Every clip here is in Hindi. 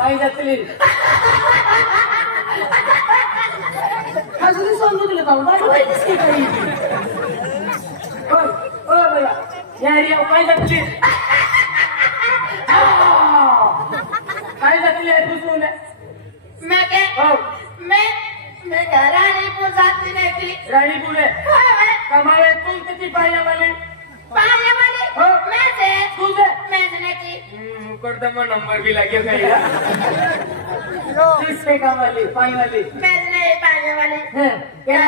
काय जातली अजून समजून जाऊ माहितीच की काही ओ भैया यार काय जातली काय जातली आहे तू मैं के मैं रानीपुर जाती नहीं थी रानीपुर है कमावे तुम कितनी पाने वाले हो मैं से तुझे मैं से नहीं मुकदमा नंबर भी लगे भैया किससे कमाली पाई वाली मैं नहीं पाने वाली क्या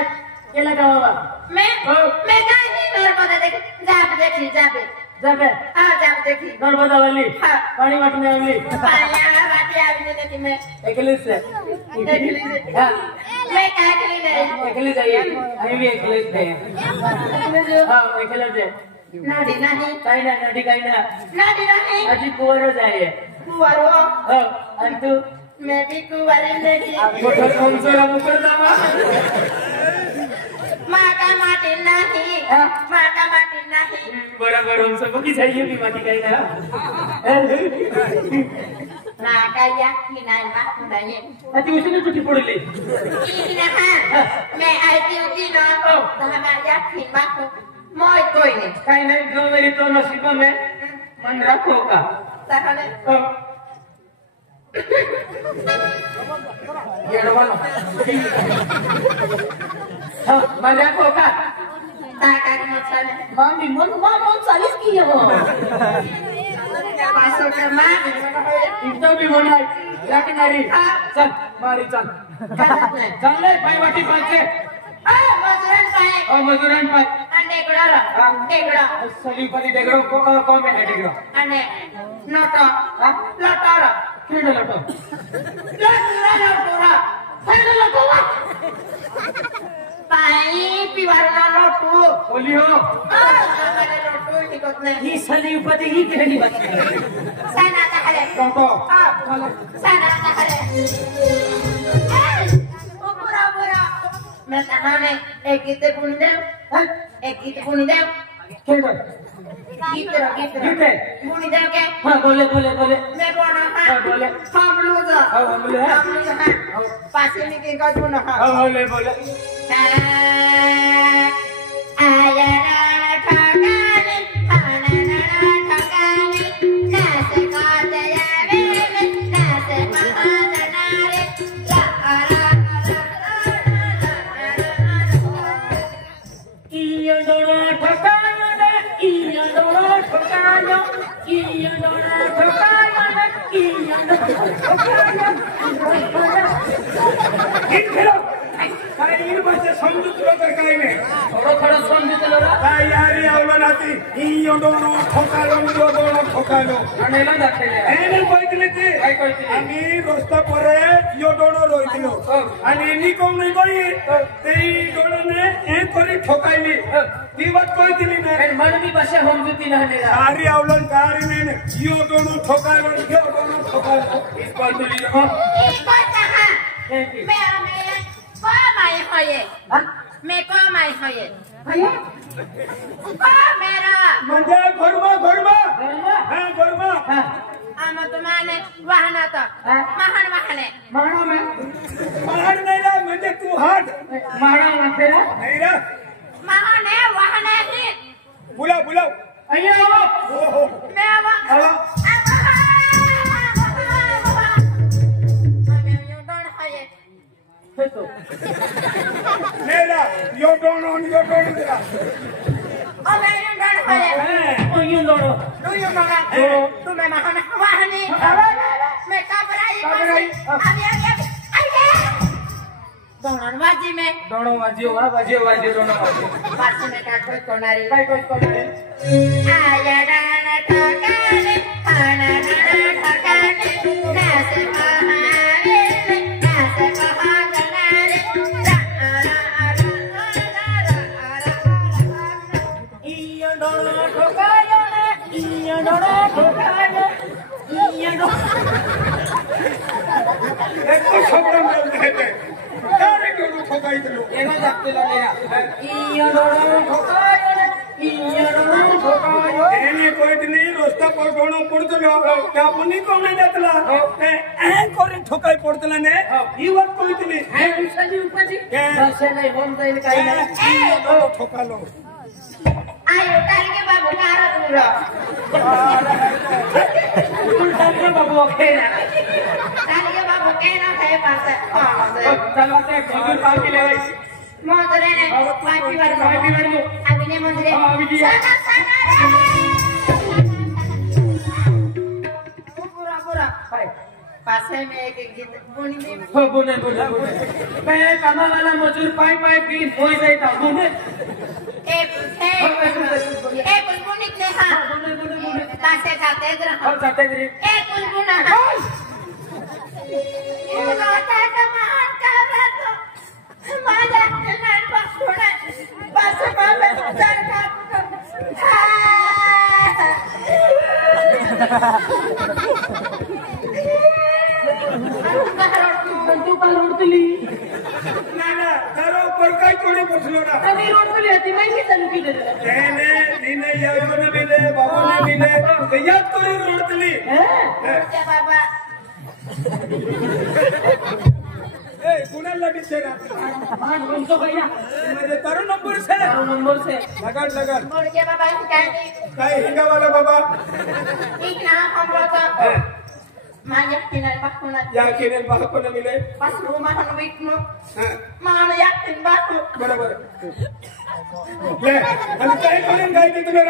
क्या लगा बाबा मैं कहीं नर्मदा देख जाप देखी जापे जापे हाँ जाप देखी नर्मदा वाली हाँ पानी वाटने वाली पानी वाटी आवी देखी मैं अकेले से हाँ मैं क्या अकेली नहीं अकेले जाइए हम भी अकेले थे हाँ अकेले थे नाडी नाही काही ना नाडी काही ना नाडी नाही अजी कुंवरच आहे कुवारो हो आणि तू मैं भी कुवारी नहीं मोठा कोणचा मुकदमा माका माटी नाही माका माटी नाही बरोबर उनसे बघी जाइए भी माटी काही ना माका याकी नाही माकू नाही अति उसने टुटी पडली की ना मैं आईती होती ना तो हमारा याकी माकू मोय कोई नहीं काही नाही जो मेरी तो नसीब में मन रखो का ताहले ये डबल हाँ मन रखो का ताका की मचाले मामी मन चालीस की हो पासो के मां इतना भी होना जाके नारी चल मारी चल चल ले भाई वाटी पाचे मजूरन पाए मजूरन पाय टेगड़ा सलीपति टेगड़ो कौन है टेगड़ो अने नोटो लटोरा केड़े लटो लटोरा फेडे लटोरा पाई पिवारना लोटू बोली हो मेरे लोटू निकत नहीं ही सलीपति ही केड़ी बात है साना कहले टोटो साना कहले बुरा मैं कहा ने एक गीत बुनी दे केड़ो गीत बुनी दे के हाँ बोले मैं बोना हाँ बोले हम लोग हाँ पासे में के गज बुना हाँ बोले आया ना ठगाने खाना ना ठगाने नासे काटे यारे नासे महाजनारे इया डोरा ठकाना इया डोरा ठकाना इया डोरा ठकाना इया डोरा ठकाना इधरो काय इन बसे समझुत लो तर काय ने थोड़ा समझुत लो रा काय यारी आवलो नाती इया डोरा ठकालो अनेला दाखले एने कोइतले ते काय कोइतले आमी रस्ता परे यो डोनो रोइतलो आणि इनी कोम नाही बाई तेई डोळने ए करी ठोकायली ती बात कोइतली ने मनवी भाषा समझुती नाही सारी आवलन कारी ने यो डोनो ठोकालो इस कोइतली हो इसको कहा मैं को माय होये मैं को माय होये को मेरा म्हणजे घरमा हां घरमा आम तुम्हाने वाहना तो महाने महान नाही रा म्हणजे तू हात महान म्हणते ना नाही रा महाने वाहना ही बुलाव अय्या हो मैं आवा मेरा यो डोनो दिला मैं यो डोनो तुम्हें महान वाहनी मैं कबराई भाई अभी दोनों बाजी में दोनों वाजियो दोनों वाजियो बाजी में क्या कोई कोनारी काय कोई कोणारे आया डाना ठकाने आना डाना ठकाने नासे महारे नासे महागनारे इया दोनों ठोकायो ने इया दोनों ठोकायो इया एक तो शब्द बोलते थे यार एक दोनों ठोकाई थे लोग एनो जागतेला लेना इया दोनों ठोकायो ने इया दोनों ठोकायो एने कोई नहीं रोस्ता पडणो पडतो त्या पुनी कोण देतला ए कोरी ठोकाई पडतला ने ही वक्त कोई नहीं है उसली उपाजी बस नाही होऊन जाईल काही नाही इया दोनों ठोकालो आयो तालगे बाबू कारा तुरा उलटा के बाबू खेळा तालगे बाबू केना खाय पासे चला ते बिगुल पार्टी लेवाय मोदरे ने पार्टी वर अभी ने मोदरे पूरा काय पासे में एक गीत बोनी में हो बोले मैं कामा वाला मजूर पाई भी होई जाता बोले एक बुलबुल निकले हाँ पासे जाते रहा और जाते रे एक बुलबुल ना ये गाता है कमान का तो माझा नान पास होना बस बाबा चढ़ का तू काल रोडतली ना तारो पर काय कोणी पोचलो ना कधी रोडतली होती माहिती चालू केली एने निने यावने मिले बाबाने मिले ते याद कोणी रोडतली क्या बाबा ए कुणाला दिसेना मान बोलतो भैया म्हणजे तारो नंबर से लगन बोल के बाबा काय हिंगा वाला बाबा एक ना हम लोग माझ्या किनारे पासून या केनेल बाळकोने मिले पास रूमा हन विकनो हां मामा या तीन बातू बरोबर ले आणि काय करून गाय देतो ना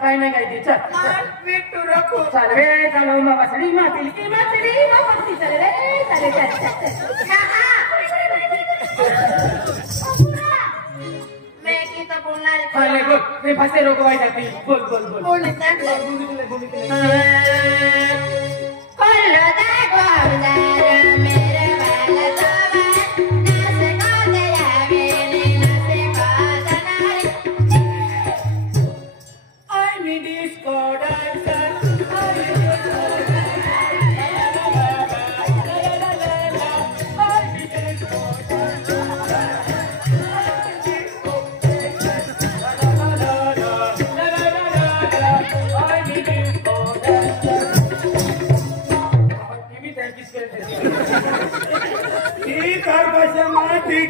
काय नाही काय ती चल मान विटू रखो चल रे चलो मामा सडी माती चल रे चल मैं की तो बोलना चल बोल मी फासे रोकवाय जाती बोल बोलने कोल्लो दा गोंदारा मेरे वाला तोवा नासे को दया मेरे नासे को दनारी I need this God answer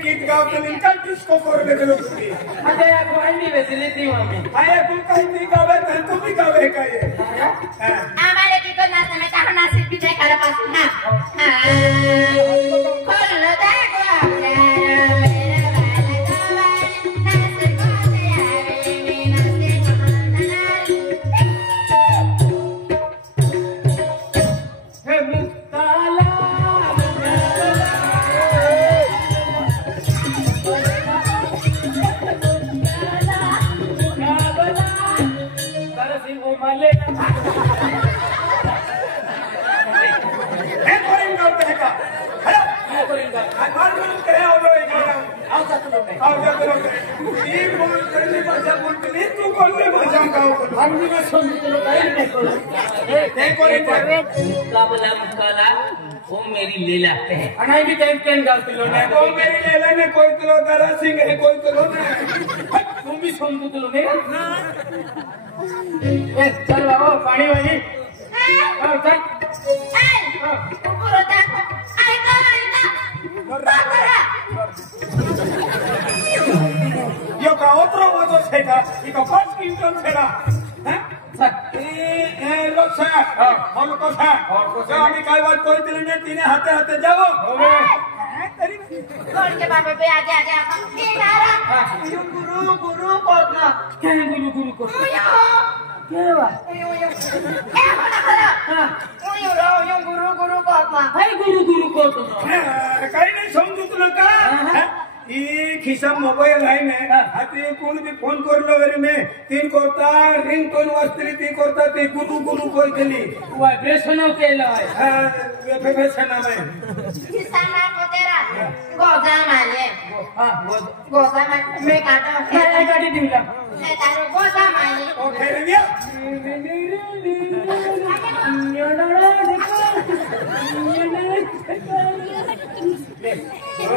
गीत गावतली काय डिस्को करून गेलो तुम्ही आता या गोळणी वेचली ती मम्मी आया तू काही ती गावे तर तुम्ही गावे काय हमारे की को नासे में कहा नासे भी देखा पास ना कोल्लो दा गोंदारा मेरे वाला तोवा नासे को दया मेरे नासे को दनारी हे मुक्ताला वो मेरी लीला है अनाई भी टेन गालती लो ना वो मेरी लेला ने कोई किलो दरा सिंह है कोई किलो ने तुम भी सुन तो लो नहीं ए चल बाबू पानी वाली चल कुकुरो देखो आइगा यो का otro modo छेगा इको 5 क्विंटल छेगा हैं लोग से हम को से हम काय बात कोई तिने तीने हाथे हाथे जाओ कौन के बाबा पे आगे आगे आप ये नारा यो गुरु गुरु कोतना क्या गुरु को क्या हुआ यो ए होना खरा यो रो यो गुरु गुरु कोतना काय गुरु गुरु करतो काही नाही समजू तुला का ही खिसा मोबाईल आहे ना आता कोण बी फोन करलो वरी ने तीन करता रिंग टोन वाजतली ती करता ते गुरु गुरु कोयतली वायब्रेशन केलं व्यसन आहे किसाना को तेरा गोजा माले हा गोजा माले मैं काटो काय गाडी दिला मैं तारो गोजा माले ओ खेळ गया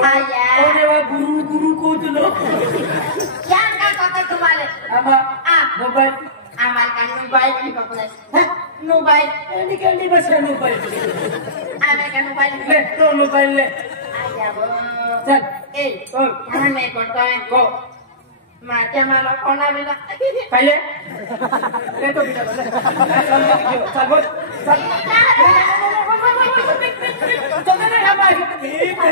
आया गुरु गुरु कोतलो क्या का कहते तुम्हारे आबा मोबाईल आम्हाला काय मोबाईल की पकडे मोबाईल एनी केली बस मोबाईल आम्हाला काय मोबाईल ले तो मोबाईल ले आया बो चल ए ध्यान नाही करतोय गो माझ्या मला फोन आलेला पहिले ले तो बिटा ले चल बोल चल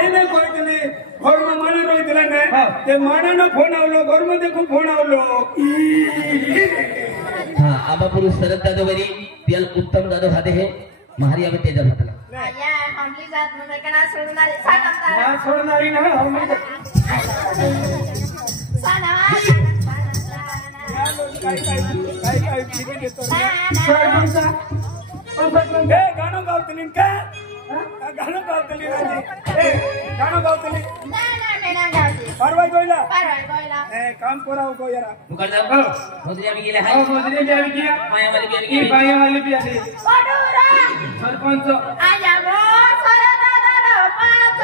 नाही कोयतली घर में माने रोयतला ना ते मानानं फोन आवलो घर मध्ये खूप फोन आवलो हाँ आबा पुरुष शरद दादा वरी पियल उत्तम दादा भाते है महारी आबे तेजा भातला आया हमली जात मध्ये कणा सोडणारे सांगता ना सोडणारी ना मी साना काय किती देतो साना ए गाणं गावतली का गाणं गावतली राजी ए गाणं गावतली ना गावती परवाय गोयला परवाय गोयला ए काम कराव गो यारा मुकर जा मोदी आबे गेले हाय मोदरी भी आवी किया माया वाली भी आबे की गेली बाया वाली भी आली ओडुरा सरपंच आया बो सरदादा पाच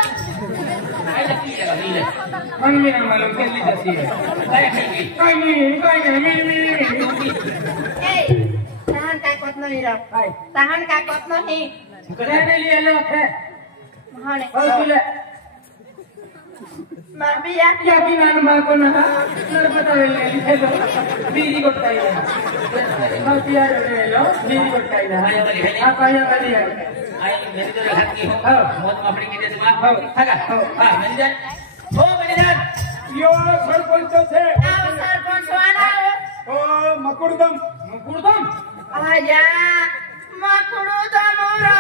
काय लागली लगा मन में ना मालूम केली जाती है काय खाली काय नाही मी ए तहन काय कोत नाही रे काय तहन काय कोत नाही करे लिए लो है हाने और तुले माबिया या की नान मा को ना नर बतावे ले लो बीरी कोटाई ले मा पिया रे लो बीरी कोटाई ना माया वाली है आ पाया वाली है आई मेरी तो हाथ की हो मौत अपनी की जैसे बात हो थाका हां मैनेजर हो मैनेजर यो सरपंच से आओ सरपंच वाला ओ मकुड़दम मुकुरदम आया मकुडू दमोरा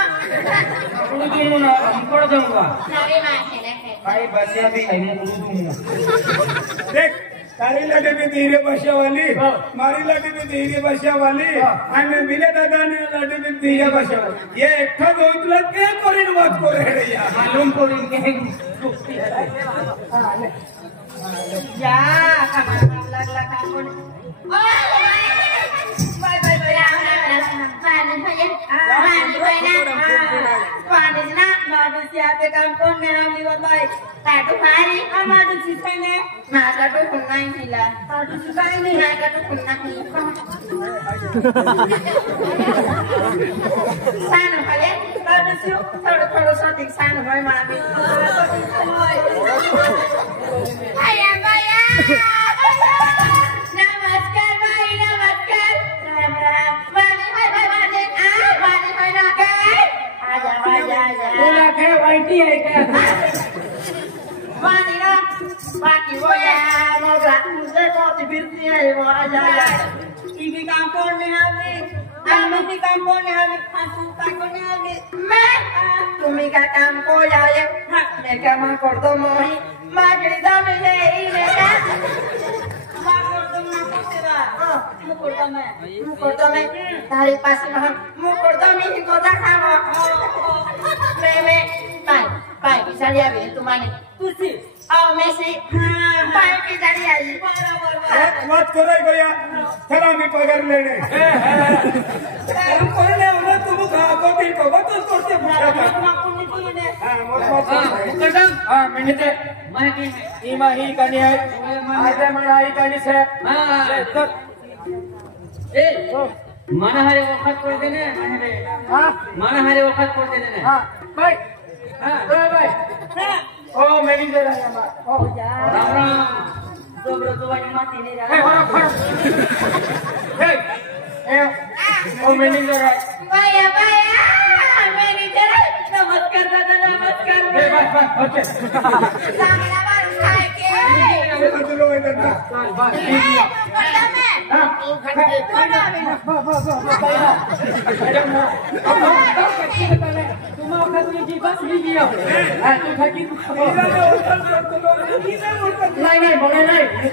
मुकुरदम ना मुकुरदम का नवी माखेले भाई बसिया भी है मुकुरदम देख तारी लगे भी धीरे बसिया वाली मारी लगे भी धीरे बसिया वाली आणि बिले दादा ने लगे भी धीरे बसिया वाली ये एकटा दोतला के करीन बात करे रे यार मालूम पड़ी के कुश्ती है या लागला का कोण बाय बाय बाय पाणी भये पाणी भये पाणी ना बाबूची आते काम कोण नेरावली बाय ताटू पाणी आमाडू चिसने नाकाटू पुन्हा हिला ताटू काय नाही नाकाटू पुन्हा सान भले ताटू थोडं थोडं सोटिक सान भय मामी आया बाया नमस्कार बाई नमस्कार राम राम वाणी हाय बाय वाणी आ वाणी हाय ना काय आजा आजा बोला के वाईटी है क्या वाणी ना बाकी वो या मोगा मुझे बहुत बिरती है वो आजा इकी काम कोण नहीं आवी आम्ही काम कोण नहीं आवी तू काय कोण नहीं आवी मैं तुम्ही काय काम को जाए मैं क्या मां कर दो मोही मागड़ी दम है इने का मुकुरदमे तारी पास मुकुरदमे ही गोदा खामो मैं पाई bisa dia be tu mana तुसी आओ मेसी पाई bisa dia आई बात कराय गया चला मी पगार लेने काम करने वाला तुम का को ती को बतल करते हां मुकुरदम हां मैंने माही ई माही कनी है आजे मराई कनी से हां ए माना हरे वक्त कर देने हां माना हरे वक्त कर देने हां भाई हां भाई ओ मैनेजर है हमारा ओ जा Ram Ram dobro tuan mati ni dah hey ओ मैनेजर है बाया बाया मैनेजर नमस्कार दादा नमस्कार बस ओके सामने बार खाए के बदलो है दादा बस ठीक है मुकुरदमे तू खड़े तुम वक्त की बात ही किया है तू थाकी इधर उतर नहीं नहीं बोले नहीं